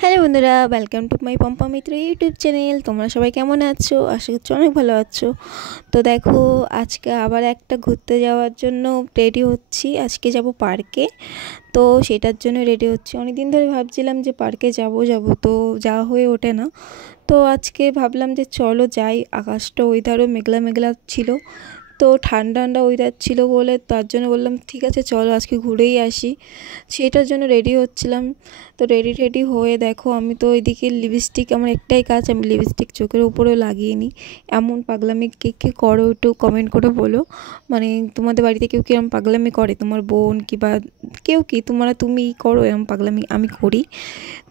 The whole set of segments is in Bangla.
হ্যালো বন্ধুরা, welcome to my Pampa Mitra YouTube channel. তোমরা সবাই কেমন আছো? আশা করছি অনেক ভালো আছো। তো দেখো, আজকে আবার একটা ঘুরতে যাওয়ার জন্য রেডি হচ্ছি। আজকে যাব পার্কে, তো সেটার জন্য রেডি হচ্ছি। অনেক দিন ধরে ভাবছিলাম যে পার্কে যাব তো যাওয়া হয়ে ওঠে না। তো আজকে ভাবলাম যে চলো যাই। আকাশটা ওয়েদারও মেঘলা মেঘলা ছিল, তো ঠান্ডা ঠান্ডা ওয়েদার ছিল বলে তার জন্য বললাম ঠিক আছে চলো আজকে ঘুরেই আসি। সেটার জন্য রেডি হচ্ছিলাম। তো রেডি হয়ে দেখো, আমি তো ওইদিকে লিপস্টিক, আমার একটাই কাজ, আমি লিপস্টিক চোখের উপরেও লাগিয়ে নিই। এমন পাগলামি কে কে করো একটু কমেন্ট করে বলো। মানে তোমাদের বাড়িতে কেউ কিরম পাগলামি করে, তোমার বোন কিংবা কেউ কি তুমি করো এরম পাগলামি? আমি করি।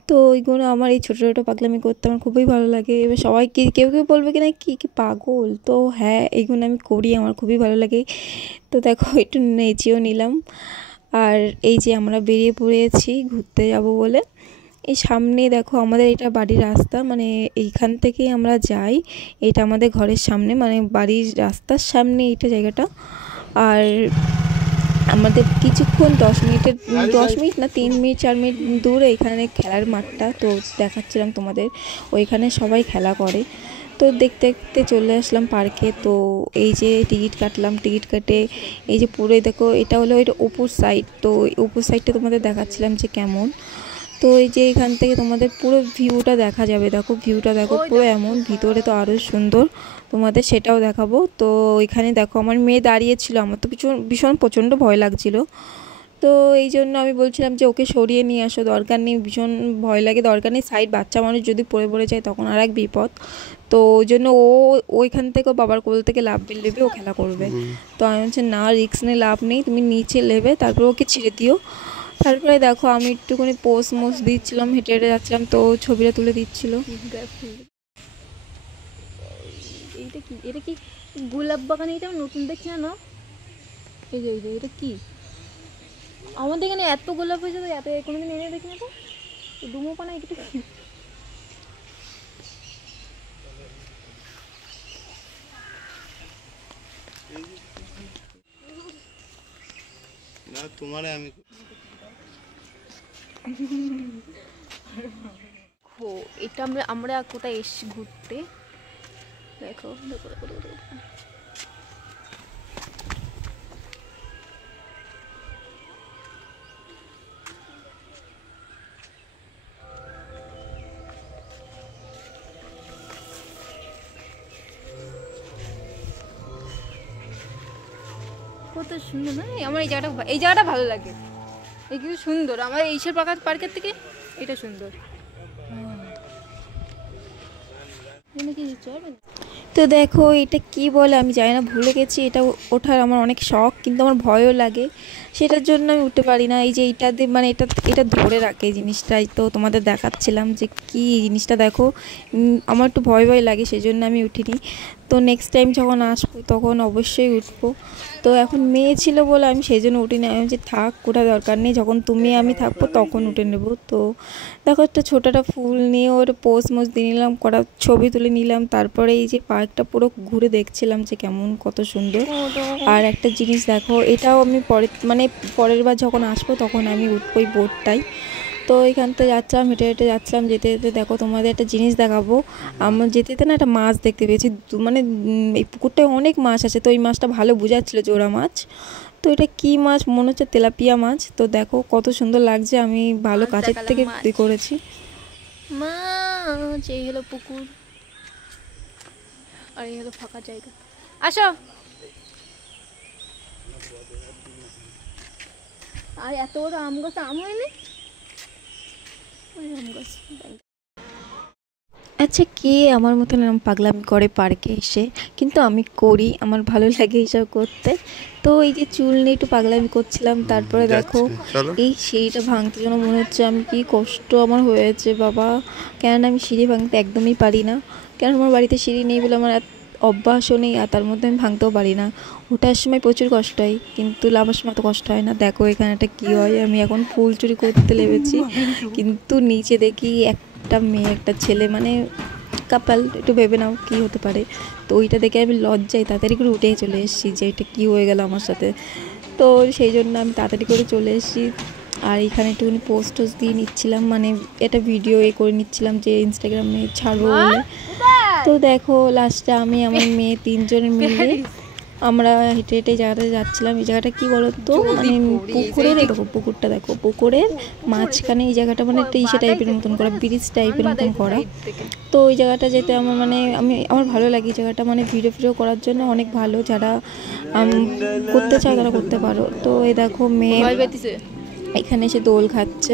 তো ওইগুলো আমার, এই ছোটো ছোটো পাগলামি করতে আমার খুবই ভালো লাগে। এবার সবাই কেউ কেউ বলবে কি না কি পাগল, তো হ্যাঁ এইগুলো আমি করি, আমার খুবই ভালো লাগে। তো দেখো একটু নেচেও নিলাম। আর এই যে আমরা বেরিয়ে পড়েছি ঘুরতে যাব বলে। এই সামনে দেখো আমাদের এটা বাড়ির রাস্তা, মানে এইখান থেকেই আমরা যাই। এটা আমাদের ঘরের সামনে, মানে বাড়ির রাস্তার সামনে এইটা জায়গাটা। আর আমাদের কিছুক্ষণ 10 মিনিট না 3 মিনিট 4 মিনিট দূরে এখানে খেলার মাঠটা, তো দেখাচ্ছিলাম তোমাদের। ওইখানে সবাই খেলা করে। তো দেখতে দেখতে চলে আসলাম পার্কে। তো এই যে টিকিট কাটলাম, টিকিট কেটে এই যে পুরোই দেখো, এটা হলো এটা অপুর সাইড। তো অপুর সাইডটা তোমাদের দেখাচ্ছিলাম যে কেমন। তো এই যে এখান থেকে তোমাদের পুরো ভিউটা দেখা যাবে। দেখো ভিউটা দেখো পুরো এমন, ভিতরে তো আরও সুন্দর, তোমাদের সেটাও দেখাবো। তো এখানে দেখো আমার মেয়ে দাঁড়িয়েছিল, আমার তো ভীষণ ভীষণ প্রচণ্ড ভয় লাগছিল। তো এই জন্য আমি বলছিলাম যে ওকে সরিয়ে নিয়ে আসো, দরকার নেই, ভীষণ ভয় লাগে, দরকার নেই। সাইড বাচ্চা মানুষ যদি পড়ে যায় তখন আর এক বিপদ। তো ওই জন্য ওইখান থেকে বাবার কোল থেকে লাফ নেবে, ও খেলা করবে। তো আমি বলছি না, রিস্ক নিয়ে লাভ নেই, তুমি নিচে নেবে, তারপরে ওকে ছেড়ে দিও। তারপরে দেখো আমি একটুখানি মোজ দিচ্ছিলাম, হেঁটে হেঁটে যাচ্ছিলাম, তো ছবিটা তুলে দিচ্ছিল। এটা কি গোলাপ বাগান? এটা আমি নতুন দেখছি না। এই যে এটা কি, আমাদের এখানে এত গোলাপ হয়েছে তো, এত কোনোদিন এনে দেখি না। তো ডুমো পানা এটা কি? না তোমারে আমি এটা আমরা কোথায় এসছি ঘুরতে। দেখো দেখো দেখো দেখো দেখো। কত সুন্দর না? আমার এই জায়গাটা ভালো লাগে। এই কিছু সুন্দর, আমার এইসব পার্কের থেকে এটা সুন্দর। তো দেখো এটা কি বলে আমি জানি না, ভুলে গেছি। এটা ওঠার আমার অনেক শখ, কিন্তু আমার ভয়ও লাগে, সেটার জন্য আমি উঠতে পারি না। এই যে এটা দিয়ে মানে এটা এটা ধরে রাখে এই জিনিসটাই, তো তোমাদের দেখাচ্ছিলাম যে কি জিনিসটা দেখো। আমার একটু ভয় ভয় লাগে, সেই জন্য আমি উঠিনি। তো নেক্সট টাইম যখন আসবো তখন অবশ্যই উঠবো। তো এখন মেয়ে ছিল বলে আমি সেই জন্য উঠিনি। আমি যে থাক, ওঠা দরকার নেই, যখন তুমি আমি থাকবো তখন উঠে নেবো। তো দেখো একটা ছোটোটা ফুল নিয়ে ওর মোজ দিয়ে নিলাম, কটা ছবি তুলে নিলাম। তারপরে এই যে পার্কটা পুরো ঘুরে দেখছিলাম যে কেমন, কত সুন্দর। আর একটা জিনিস দেখো, এটাও আমি পরের বার যখন আসবো তখন আমি উঠবো এই বোটটাই। তো এখান থেকে যাচ্ছিলাম, হেঁটে হেঁটে যাচ্ছিলাম, যেতে যেতে দেখো তোমাদের একটা জিনিস দেখাবো। আমার যেতে যেতে না একটা মাছ দেখতে পেয়েছি, মানে এই পুকুরটায় অনেক মাছ আছে, তো এই মাছটা ভালো বোঝাচ্ছিলো জোড়া মাছ। তো এটা কি মাছ, মনে হচ্ছে তেলাপিয়া মাছ। তো দেখো কত সুন্দর লাগছে, আমি ভালো কাছের থেকে করেছি। মাছ, এই হলো পুকুর আর এই হলো ফাঁকা জায়গা। আসো। আর এত বড় আম গাছ, আম হয়নি। আম গাছ। আচ্ছা, কে আমার মতন এরকম পাগলামি করে পার্কে এসে? কিন্তু আমি করি, আমার ভালো লাগে এইসব করতে। তো এই যে চুল নিয়ে একটু পাগলামি করছিলাম, তারপরে দেখো এই সিঁড়িটা ভাঙতে যেন মনে হচ্ছে আমি কি কষ্ট আমার হয়েছে বাবা। কেননা আমি সিঁড়ি ভাঙতে একদমই পারি না, কেন আমার বাড়িতে সিঁড়ি নেই বলে আমার অভ্যাসও নেই, আর তার মধ্যে আমি ভাঙতেও পারি না। ওঠার সময় প্রচুর কষ্ট হয়, কিন্তু নামার সময় তো কষ্ট হয় না। দেখো এখানে একটা কী হয়, আমি এখন ফুল চুরি করতে লেগেছি, কিন্তু নিচে দেখি একটা মেয়ে একটা ছেলে, মানে কাপাল, একটু ভেবে নাও কী হতে পারে। তো ওইটা দেখে আমি লজ্জায় তাড়াতাড়ি করে উঠেই চলে এসেছি যে এটা কী হয়ে গেল আমার সাথে। তো সেই জন্য আমি তাড়াতাড়ি করে চলে এসেছি। আর এখানে একটুখানি পোস্ট দিয়ে নিচ্ছিলাম, মানে এটা ভিডিও করে নিচ্ছিলাম যে ইনস্টাগ্রামে ছাড়বো বলে। তো দেখো লাস্টে আমি আমার মেয়ে 3 জন মিলে আমরা হেঁটে হেঁটে জায়গাটা যাচ্ছিলাম। এই জায়গাটা কি বলতো, মানে পুকুরের এরকম, পুকুরটা দেখো পুকুরের মাঝখানে এই জায়গাটা মানে একটা ইসে টাইপের মতন করা, ব্রিজ টাইপের মতন করা। তো ওই জায়গাটা যেতে আমার মানে আমার ভালো লাগে এই জায়গাটা, মানে ভিডিও করার জন্য অনেক ভালো। যারা করতে চাও তারা করতে পারো। তো এই দেখো মেয়ে এখানে এসে দোল খাচ্ছে,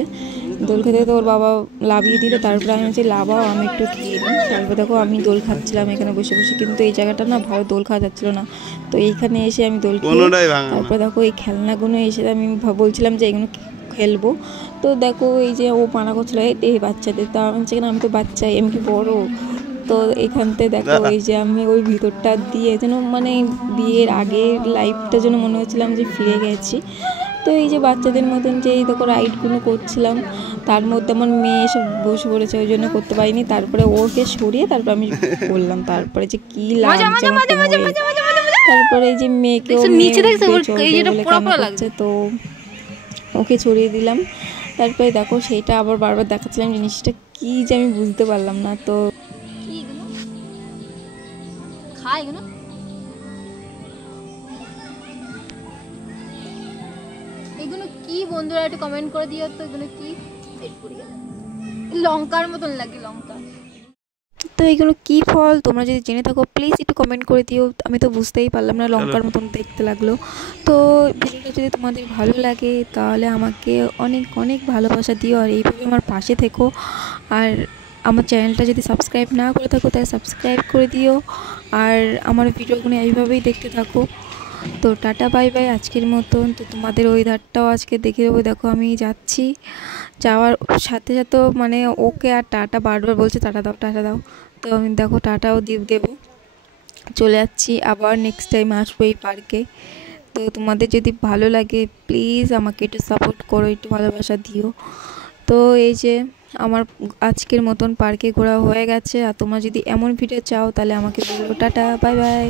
দোল খেতে তো ওর বাবা লাভিয়ে দিল, তারপরে আমি হচ্ছে লাভাও, আমি একটু খেয়ে নিই। তারপরে দেখো আমি দোল খাচ্ছিলাম এখানে বসে বসে, কিন্তু এই জায়গাটা না ভালো দোল খাওয়া যাচ্ছিলো না। তো এইখানে এসে আমি দোল খেয়ে, তারপরে দেখো এই খেলনাগুলো এসে আমি বলছিলাম যে এগুলো খেলবো। তো দেখো এই যে ও মানা করছিল এই বাচ্চাদের, তা আমি বলছি আমি তো বাচ্চাই, আমি কি বড়। তো এখানতে দেখো এই যে আমি ওই ভিতরটা দিয়ে যেন মানে বিয়ের আগের লাইফটা যেন মনে হচ্ছিলাম যে ফিরে গেছি। তো এই যে বাচ্চাদের মতন যে এই দেখো রাইডগুলো করছিলাম, তার মধ্যে আমার মেয়ে এসে বসে পড়েছে, ওই জন্য করতে পারিনি। তারপরে ওকে সরিয়ে তারপর আমি বললাম, তারপরে যে কি লাগছে তারপরে এই যে মেয়েকে লাগছে, তো ওকে ছড়িয়ে দিলাম। তারপরে দেখো সেইটা আবার বারবার দেখাচ্ছিলাম, জিনিসটা কি যে আমি বুঝতে পারলাম না। তো এগুলো কি বন্ধুরা একটু কমেন্ট করে দিও তো, এগুলো কি লঙ্কার মতন লাগে, লঙ্কা। তো এইগুলো কি ফল তোমরা যদি জেনে থাকো প্লিজ একটু কমেন্ট করে দিও, আমি তো বুঝতেই পারলাম না, লঙ্কার মতন দেখতে লাগলো। তো ভিডিওটা যদি তোমাদের ভালো লাগে তাহলে আমাকে অনেক অনেক ভালোবাসা দিও, আর এইভাবে আমার পাশে থেকো। আর আমার চ্যানেলটা যদি সাবস্ক্রাইব না করে থাকো তাহলে সাবস্ক্রাইব করে দিও, আর আমার ভিডিওগুলো এইভাবেই দেখতে থাকো। তো টাটা বাই বাই আজকের মতন। তো তোমাদের ওয়েদারটাও আজকে দেখে দেবো, দেখো আমি যাচ্ছি, যাওয়ার সাথে সাথে মানে ওকে আর টাটা বারবার বলছে টাটা দাও টাটা দাও। তো আমি দেখো টাটাও দেবো, চলে যাচ্ছি, আবার নেক্সট টাইম আসবো এই পার্কে। তো তোমাদের যদি ভালো লাগে প্লিজ আমাকে একটু সাপোর্ট করো, একটু ভালোবাসা দিও। তো এই যে আমার আজকের মতন পার্কে ঘোরা হয়ে গেছে, আর তোমরা যদি এমন ভিডিও চাও তাহলে আমাকে বলো। Tata bye bye.